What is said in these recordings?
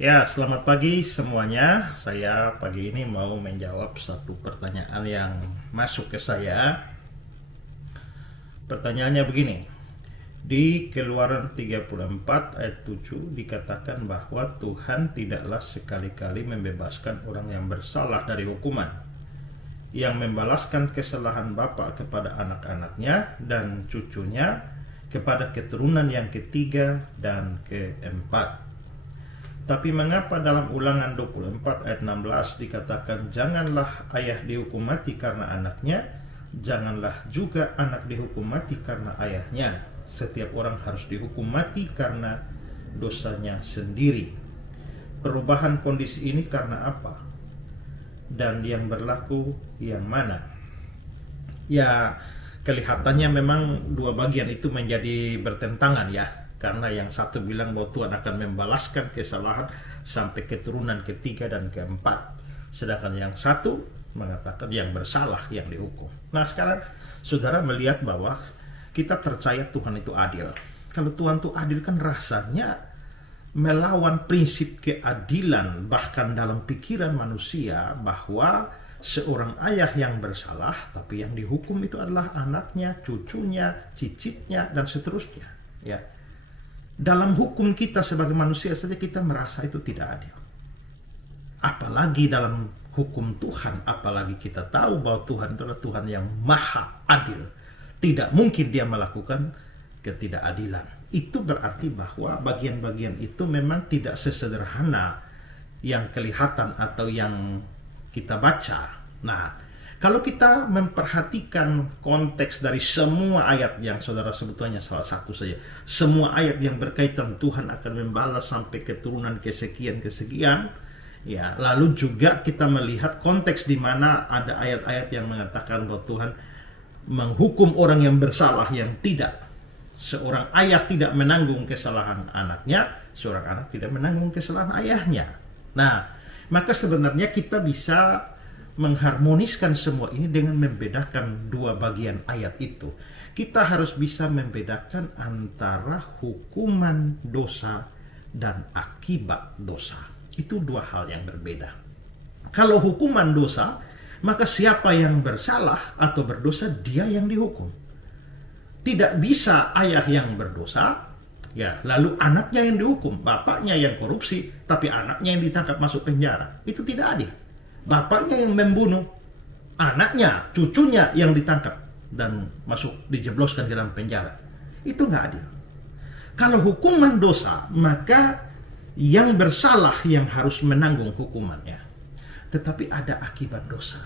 Ya, selamat pagi semuanya. Saya pagi ini mau menjawab satu pertanyaan yang masuk ke saya. Pertanyaannya begini. Di Keluaran 34 ayat 7 dikatakan bahwa Tuhan tidaklah sekali-kali membebaskan orang yang bersalah dari hukuman, yang membalaskan kesalahan bapa kepada anak-anaknya dan cucunya kepada keturunan yang ketiga dan keempat. Tapi mengapa dalam Ulangan 24 ayat 16 dikatakan janganlah ayah dihukum mati karena anaknya, janganlah juga anak dihukum mati karena ayahnya. Setiap orang harus dihukum mati karena dosanya sendiri. Perubahan kondisi ini karena apa? Dan yang berlaku yang mana? Ya, kelihatannya memang dua bagian itu menjadi bertentangan ya. Karena yang satu bilang bahwa Tuhan akan membalaskan kesalahan sampai keturunan ketiga dan keempat. Sedangkan yang satu mengatakan yang bersalah yang dihukum. Nah sekarang saudara melihat bahwa kita percaya Tuhan itu adil. Kalau Tuhan itu adil kan rasanya melawan prinsip keadilan. Bahkan dalam pikiran manusia bahwa seorang ayah yang bersalah tapi yang dihukum itu adalah anaknya, cucunya, cicitnya dan seterusnya. Ya. Dalam hukum kita sebagai manusia saja kita merasa itu tidak adil. Apalagi dalam hukum Tuhan, apalagi kita tahu bahwa Tuhan itu adalah Tuhan yang maha adil. Tidak mungkin dia melakukan ketidakadilan. Itu berarti bahwa bagian-bagian itu memang tidak sesederhana yang kelihatan atau yang kita baca. Nah, kalau kita memperhatikan konteks dari semua ayat yang saudara sebutnya salah satu saja. Semua ayat yang berkaitan Tuhan akan membalas sampai keturunan kesekian. Ya, lalu juga kita melihat konteks di mana ada ayat-ayat yang mengatakan bahwa Tuhan menghukum orang yang bersalah yang tidak. Seorang ayah tidak menanggung kesalahan anaknya, seorang anak tidak menanggung kesalahan ayahnya. Nah, maka sebenarnya kita bisa mengharmoniskan semua ini dengan membedakan dua bagian ayat itu. Kita harus bisa membedakan antara hukuman dosa dan akibat dosa. Itu dua hal yang berbeda. Kalau hukuman dosa, maka siapa yang bersalah atau berdosa, dia yang dihukum. Tidak bisa ayah yang berdosa, ya, lalu anaknya yang dihukum, bapaknya yang korupsi, tapi anaknya yang ditangkap masuk penjara. Itu tidak adil. Bapaknya yang membunuh, anaknya, cucunya yang ditangkap dan masuk dijebloskan ke dalam penjara. Itu nggak adil. Kalau hukuman dosa, maka yang bersalah yang harus menanggung hukumannya. Tetapi ada akibat dosa.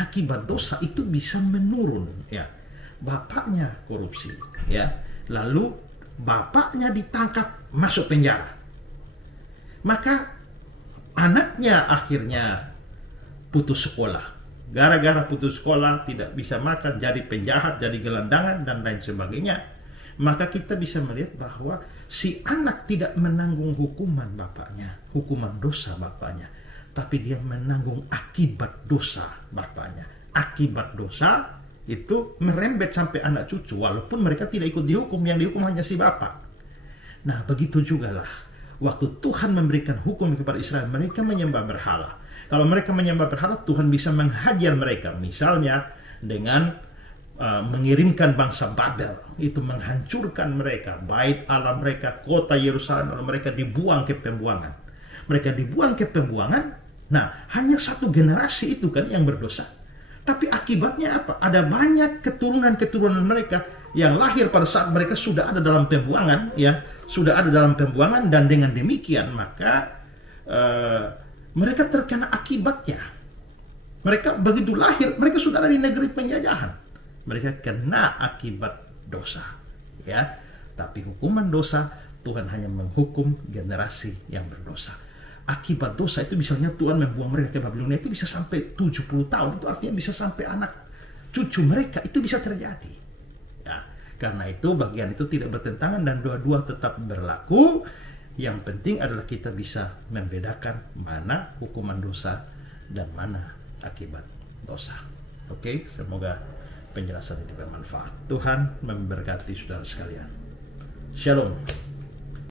Akibat dosa itu bisa menurun, ya. Bapaknya korupsi, ya. Lalu bapaknya ditangkap masuk penjara. Maka anaknya akhirnya putus sekolah. Gara-gara putus sekolah tidak bisa makan, jadi penjahat, jadi gelandangan dan lain sebagainya. Maka kita bisa melihat bahwa si anak tidak menanggung hukuman bapaknya, hukuman dosa bapaknya, tapi dia menanggung akibat dosa bapaknya. Akibat dosa itu merembet sampai anak cucu, walaupun mereka tidak ikut dihukum, yang dihukum hanya si bapak. Nah, begitu jugalah waktu Tuhan memberikan hukum kepada Israel, mereka menyembah berhala. Kalau mereka menyembah berhala, Tuhan bisa menghajar mereka. Misalnya dengan mengirimkan bangsa Babel. Itu menghancurkan mereka. Bait Allah mereka, kota Yerusalem, lalu mereka dibuang ke pembuangan. Mereka dibuang ke pembuangan. Nah, hanya satu generasi itu kan yang berdosa. Tapi akibatnya apa? Ada banyak keturunan-keturunan mereka yang lahir pada saat mereka sudah ada dalam pembuangan. Ya, sudah ada dalam pembuangan, dan dengan demikian maka mereka terkena akibatnya. Mereka begitu lahir, mereka sudah ada di negeri penjajahan. Mereka kena akibat dosa. Ya, tapi hukuman dosa, Tuhan hanya menghukum generasi yang berdosa. Akibat dosa itu misalnya Tuhan membuang mereka ke Babilonia, itu bisa sampai 70 tahun. Itu artinya bisa sampai anak cucu mereka, itu bisa terjadi. Ya, karena itu bagian itu tidak bertentangan dan dua-dua tetap berlaku. Yang penting adalah kita bisa membedakan mana hukuman dosa dan mana akibat dosa. Oke, semoga penjelasan ini bermanfaat. Tuhan memberkati saudara sekalian. Shalom.